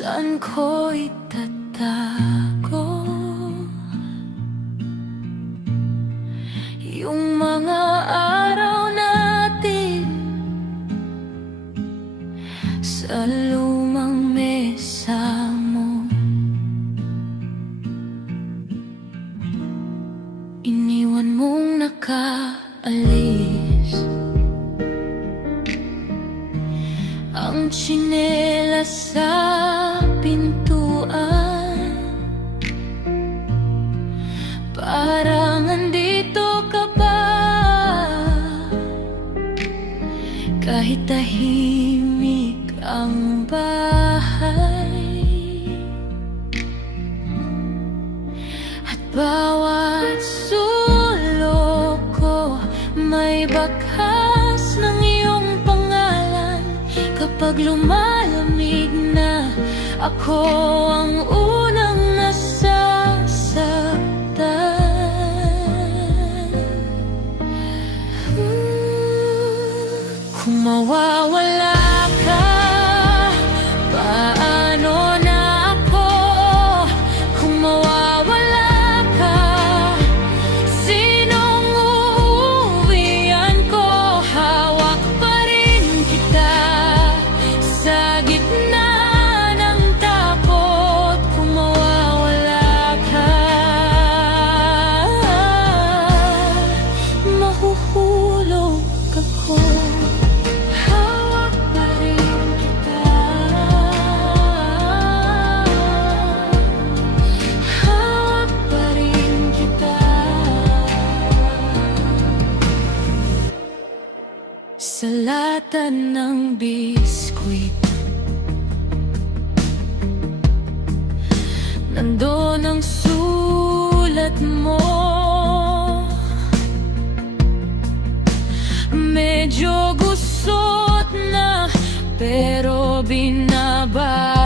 Saan ko itatago yung mga araw natin sa lumang mesa mo? Iniwan mong nakaalis ang tsinelas sa pintuan. Parang andito ka pa, kahit tahimik ang bahay. At bawat sulok ko may bakas ng iyong pangalan. Kapag lumalamig na, ako ang unang nasasaktan. Kung mawawala ka, paano na ako? Kung mawawala ka, sinong uuwian ko? Hawak pa rin kita sa gitna ng takot. Kung mawawala ka, mahuhulog ako. Hawak pa rin kita, hawak pa rin kita. Sa lata ng biskwit, nandoon ang sulat mo. Medyo gusot na, pero binabasa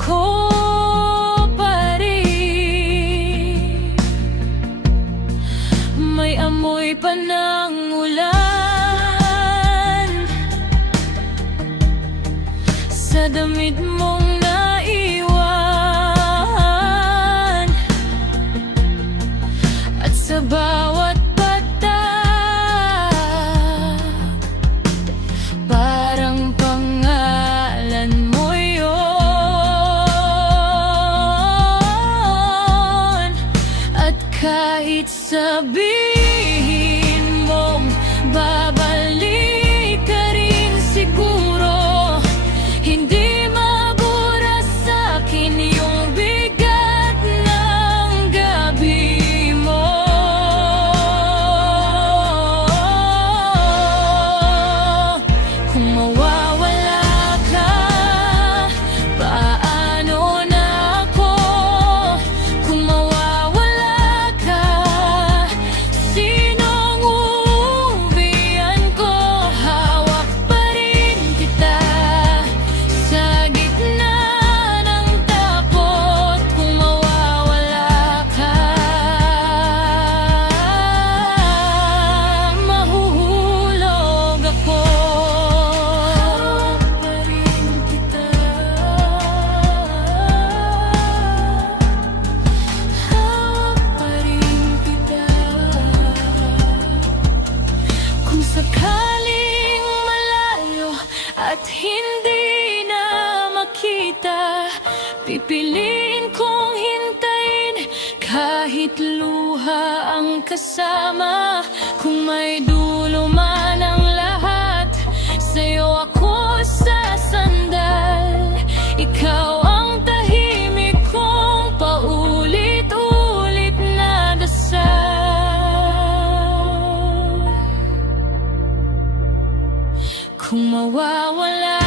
ko pa rin. May amoy pa ng ulan sa damit mong naiwan, at sa bawat parang pangalan mo yun. At kahit sabihin mong babalik ka rin, siguro hindi mabura sa'kin yung bigat ng gabi mo. Kung mawawala ka, paano na ako? Kung mawawala ka, sinong uuwian ko? Hawak pa rin kita sa gitna ng takot. Kung mawawala ka, mahuhulog ako. Kung sakaling malayo at hindi na makita, pipiliin kong hintayin kahit luha ang kasama. Kung may dulo man ang lahat, sa'yo ako sasandal. Ikaw ang tahimik kong paulit-ulit na dasal. Kung mawawala